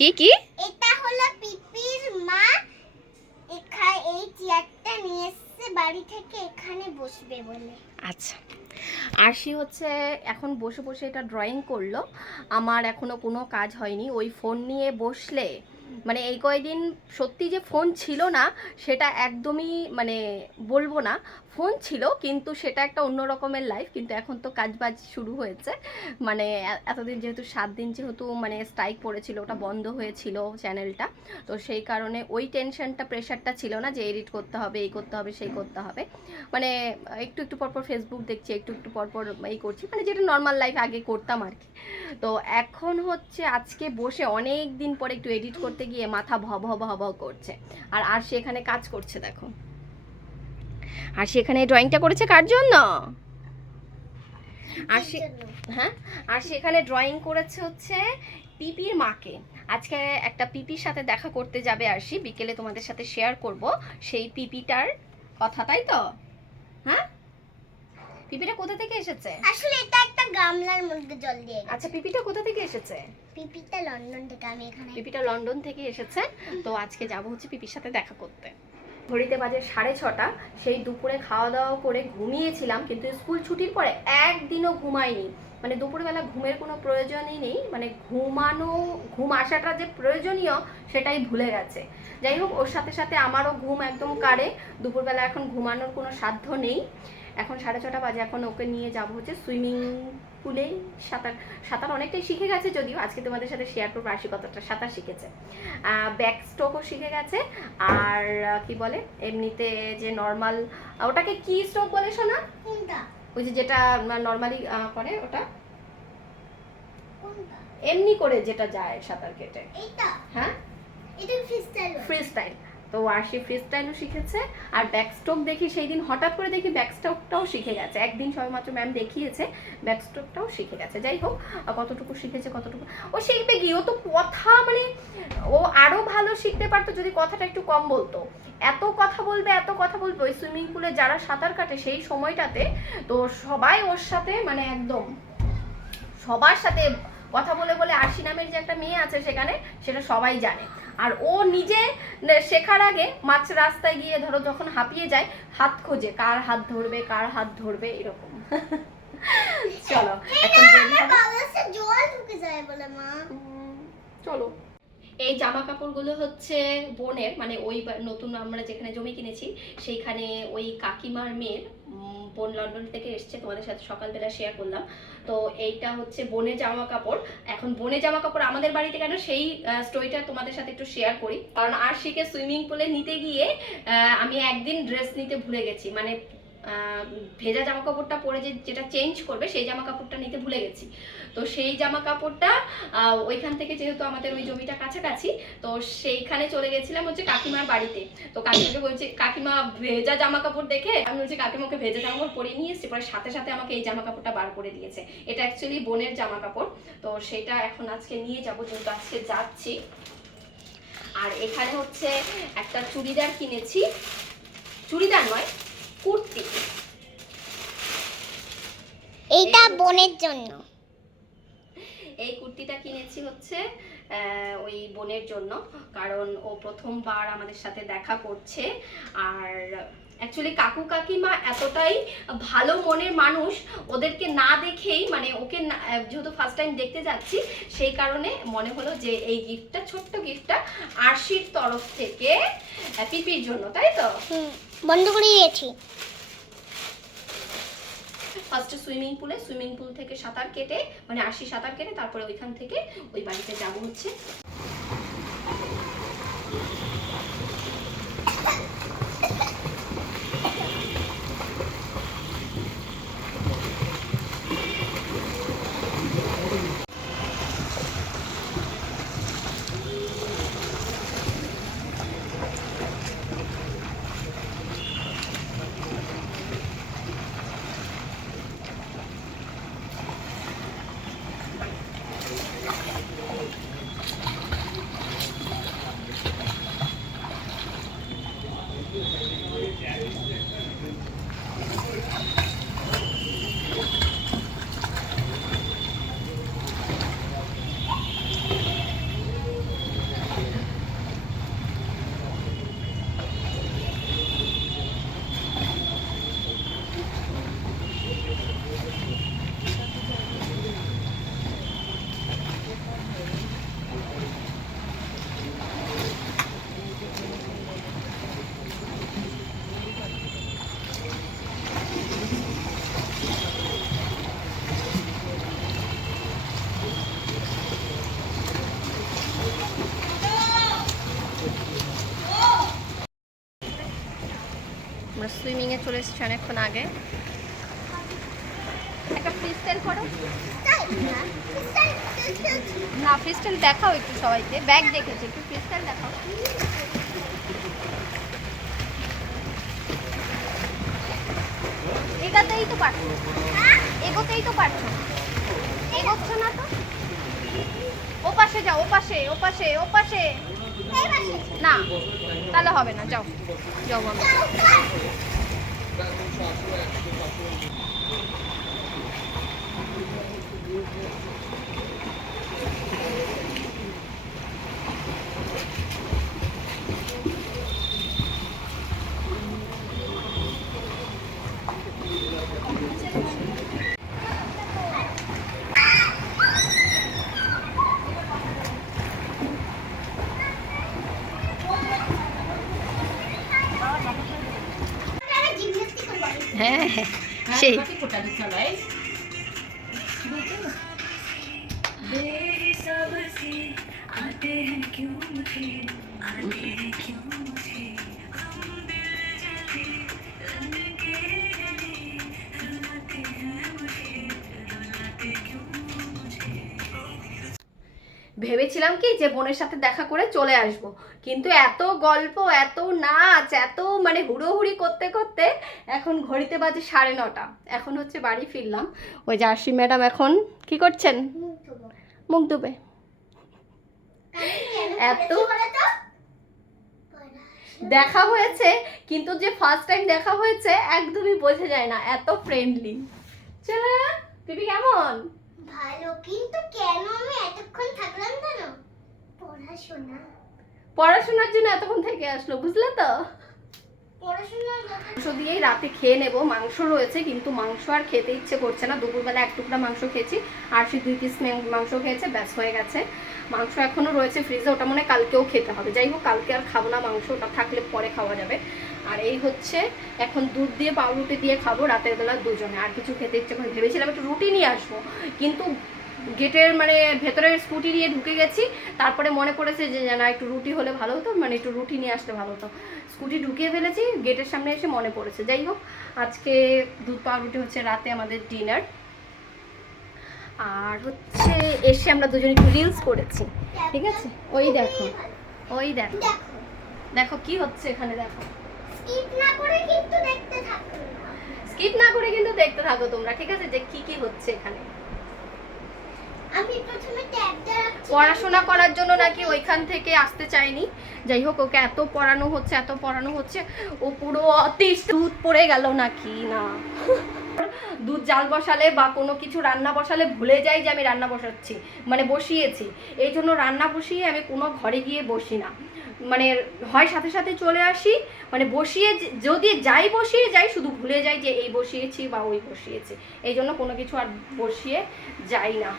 কি কি? এটা হলো পিপির মা এখানে এই চেয়ারটা নিয়ে এসেছে বাড়ি থেকে এখানে বসবে বলে। আচ্ছা। আর সে হচ্ছে এখন বসে বসে এটা ড্রয়িং করল। আমার এখনও কোনো কাজ হয়নি। ওই ফোন নিয়ে বসলে মানে এই কয়দিন সত্যি যে ফোন ছিল না, সেটা একদমই মানে বলব না। ফোন ছিল, কিন্তু সেটা একটা অন্য রকমের লাইফ কিন্তু এখন তো কাজ বাজ শুরু হয়েছে। মানে এতদিন যেহেতু সাত দিন যেহেতু মানে স্ট্রাইক পড়েছিল, ওটা বন্ধ হয়েছিল চ্যানেলটা তো সেই কারণে ওই টেনশনটা প্রেশারটা ছিল না যে এডিট করতে হবে, এই করতে হবে, সেই করতে হবে। মানে একটু একটু পরপর ফেসবুক দেখছি, একটু একটু পরপর এই করছি মানে যেটা নর্মাল লাইফ আগে করতাম আর কি। তো এখন হচ্ছে আজকে বসে অনেক দিন পরে একটু এডিট করতে গিয়ে মাথা ভ ভ ভ ভ করছে। আর আর সে এখানে কাজ করছে দেখো। আর সে এখানে ড্রয়িংটা করেছে কার জন্য? আর সে হ্যাঁ? আর সেখানে ড্রয়িং করেছে হচ্ছে পিপির মাকে। আজকে একটা পিপির সাথে দেখা করতে যাবে আর সে। বিকেলে তোমাদের সাথে শেয়ার করব সেই পিপিটার কথা তাই তো? হ্যাঁ পিপিটা কোথা থেকে এসেছে? আসলে এটা একটা গামলার মধ্যে জল দিয়ে গেছে। আচ্ছা পিপিটা কোথা থেকে এসেছে? পিপিটা লন্ডন থেকে আমি এখানে। পিপিটা লন্ডন থেকে এসেছে। তো আজকে যাব হচ্ছে পিপির সাথে দেখা করতে। ঘড়িতে বাজে সাড়ে ছটা সেই দুপুরে খাওয়া দাওয়া করে ঘুমিয়েছিলাম কিন্তু স্কুল ছুটির পরে একদিনও ঘুমাইনি। মানে দুপুরবেলা ঘুমের কোনো প্রয়োজনই নেই মানে ঘুমানো ঘুম আসাটা যে প্রয়োজনীয় সেটাই ভুলে গেছে। যাই হোক ওর সাথে সাথে আমারও ঘুম একদম কাড়ে। দুপুরবেলা এখন ঘুমানোর কোনো সাধ্য নেই। এখন সাড়ে ছটা বাজে এখন ওকে নিয়ে যাব হচ্ছে সুইমিং পুলে সাঁতার সাঁতার অনেকটাই শিখে গেছে যদিও আজকে তোমাদের সাথে শেয়ার করব আশিকতাটা সাঁতার শিখেছে। ব্যাক স্ট্রোকও শিখে গেছে। আর কি বলে এমনিতে যে নর্মাল ওটাকে কি স্ট্রোক বলে শোনা ওই যে যেটা নর্মালি করে ওটা? এমনি করে যেটা যায় সাঁতার কেটে। হ্যাঁ? ফ্রি স্টাইল তো আর সে ফ্রি স্টাইলও শিখেছে, আর ব্যাক স্ট্রোক দেখি সেই দিন হঠাৎ করে দেখি ব্যাক স্ট্রোকটাও শিখে গেছে। একদিন সবেমাত্র ম্যাম দেখিয়েছে ব্যাক স্ট্রোকটাও শিখে গেছে। যাই হোক, কতটুকু শিখেছে, কতটুকু ও শিখবে কি? ও তো কথা মানে ও আরও ভালো শিখতে পারতো যদি কথাটা একটু কম বলতো। এত কথা বলবে, এত কথা বলবে। ওই সুইমিং পুলে যারা সাঁতার কাটে সেই সময়টাতে তো সবাই ওর সাথে মানে একদম সবার সাথে কথা বলে বলে আরশি নামের যে একটা মেয়ে আছে সেখানে সেটা সবাই জানে। আর ও নিজে শেখার আগে মাছ রাস্তায় গিয়ে ধরো যখন হাঁপিয়ে যায় হাত খোঁজে কার হাত ধরবে কার হাত ধরবে এরকম। চলো এখন জল ঢুকে যায় বলে মা। চলো। এই জামা কাপড়গুলো হচ্ছে বোনের মানে ওই নতুন আমরা যেখানে জমি কিনেছি, সেইখানে ওই কাকিমার মেয়ের বোন লন্ডন থেকে এসছে, তোমাদের সাথে সকালবেলা শেয়ার করলাম। তো এইটা হচ্ছে বোনের জামা কাপড় এখন বোনের জামা কাপড় আমাদের বাড়িতে কেন সেই স্টোরিটা তোমাদের সাথে একটু শেয়ার করি। কারণ আরশিকে সুইমিং পুলে নিতে গিয়ে আমি একদিন ড্রেস নিতে ভুলে গেছি। মানে ভেজা জামা কাপড়টা পরে যে যেটা চেঞ্জ করবে সেই জামা কাপড়টা নিতে ভুলে গেছি। তো সেই জামা কাপড়টা ওইখান থেকে যেহেতু আমাদের ওই জমিটা কাছাকাছি, তো সেইখানে চলে গেছিলাম হচ্ছে কাকিমার বাড়িতে। তো কাকিমাকে বলছি, কাকিমা, ভেজা জামা কাপড় দেখে? আমি বলছি, কাকিমাকে ভেজা জামা কাপড় পরে নিয়ে এসেছি। পরে সাথে সাথে আমাকে এই জামা কাপড়টা বার করে দিয়েছে। এটা অ্যাকচুয়ালি বোনের জামা কাপড় তো সেটা এখন আজকে নিয়ে যাব, যেহেতু আজকে যাচ্ছি। আর এখানে হচ্ছে একটা চুড়িদার কিনেছি। চুড়িদার নয় কুর্তি। এইটা বোনের জন্য। এই কুর্তিটা কিনেছি হচ্ছে আহ, ওই বোনের জন্য কারণ ও প্রথমবার আমাদের সাথে দেখা করছে আর অ্যাকচুয়ালি কাকু কাকিমা এতটাই ভালো মনের মানুষ ওদেরকে না দেখেই মানে ওকে যেহেতু ফার্স্ট টাইম দেখতে যাচ্ছি সেই কারণে মনে হলো যে এই গিফটটা ছোট্ট গিফটটা আরশির তরফ থেকে পিপির জন্য তাই তো? বন্ধ করে দিয়েছি। ফার্স্টে সুইমিং পুলে সুইমিং পুল থেকে সাঁতার কেটে মানে আশি সাঁতার কেটে তারপরে ওইখান থেকে ওই বাড়িতে যাব হচ্ছে। সুইমিংয়ে চলে এসেছি অনেকক্ষণ আগে। একটা না ফ্রিস্টাইল দেখাও একটু সবাইকে। ব্যাগ দেখেছি, একটু ফ্রিস্টাইল দেখাও। এগাতেই তো পারছ। এগোতেই তো পারছ। এগোচ্ছ না তো? ও পাশে যাও, ও পাশে ও পাশে ও পাশে। না, তাহলে হবে না, যাও। যাও বাবা যাও যাও। আমরা হ্যাঁ সেই ভেবেছিলাম কি যে বোনের সাথে দেখা করে চলে আসব। কিন্তু এত গল্প, এত নাচ, এত মানে হুড়োহুড়ি করতে করতে এখন ঘড়িতে বাজে সাড়ে নটা। এখন হচ্ছে বাড়ি ফিরলাম। ওই জার্সি ম্যাডাম এখন কি করছেন? মুখ মুখ এত দেখা হয়েছে, কিন্তু যে ফার্স্ট টাইম দেখা হয়েছে একদমই বোঝা যায় না, এত ফ্রেন্ডলি চলে পিপি কেমন? ভালো, কিন্তু কেন আমি এতক্ষণ থাকলাম জানো? পড়াশোনা। পড়াশোনার জন্য এতক্ষণ থেকে আসলো, বুঝলে তো? মাংস দিয়েই রাতে খেয়ে নেব। মাংস রয়েছে, কিন্তু মাংস আর খেতে ইচ্ছে করছে না। দুপুরবেলা এক টুকরা মাংস খেয়েছি, আর সে দুই পিস মাংস খেয়েছে, ব্যাস হয়ে গেছে। মাংস এখনও রয়েছে ফ্রিজে ওটা মনে কালকেও খেতে হবে। যাই হোক, কালকে আর খাব না মাংস, ওটা থাকলে পরে খাওয়া যাবে। আর এই হচ্ছে, এখন দুধ দিয়ে পাউরুটি দিয়ে খাব রাতের বেলা দুজনে। আর কিছু খেতে ইচ্ছে করে ভেবেছিলাম একটু রুটি নিয়ে আসব, কিন্তু গেটের মানে ভেতরের স্কুটি নিয়ে ঢুকে গেছি। তারপরে মনে পড়েছে যে না একটু রুটি হলে ভালো হতো। মানে একটু রুটি নিয়ে আসলে ভালো হতো। স্কুটি ঢুকিয়ে ফেলেছি গেটের সামনে এসে মনে পড়েছে। যাই হোক আজকে দুধ পাউরুটি হচ্ছে রাতে আমাদের ডিনার। আর হচ্ছে এসে আমরা দুজন একটু রিলস করেছি। ঠিক আছে? ওই দেখো ওই দেখো দেখো। দেখো কি হচ্ছে এখানে দেখো। স্কিপ না করে কিন্তু দেখতে থাকো। স্কিপ না করে কিন্তু দেখতে থাকো তোমরা। ঠিক আছে? যে কি কি হচ্ছে এখানে। পড়াশোনা করার জন্য নাকি ওইখান থেকে আসতে চাইনি। যাই হোক, ওকে এত পড়ানো হচ্ছে, এত পড়ানো হচ্ছে, ও পুরো অতিষ্ঠ। দুধ পড়ে গেল নাকি? না। দুধ জাল বসালে বা কোনো কিছু রান্না বসালে ভুলে যাই যে আমি রান্না বসাচ্ছি মানে বসিয়েছি। এই জন্য রান্না বসিয়ে আমি কোনো ঘরে গিয়ে বসি না। মানে হয় সাথে সাথে চলে আসি মানে বসিয়ে যদি যাই বসিয়ে যাই, শুধু ভুলে যাই যে এই বসিয়েছি বা ওই বসিয়েছি। এই জন্য কোনো কিছু আর বসিয়ে যাই না।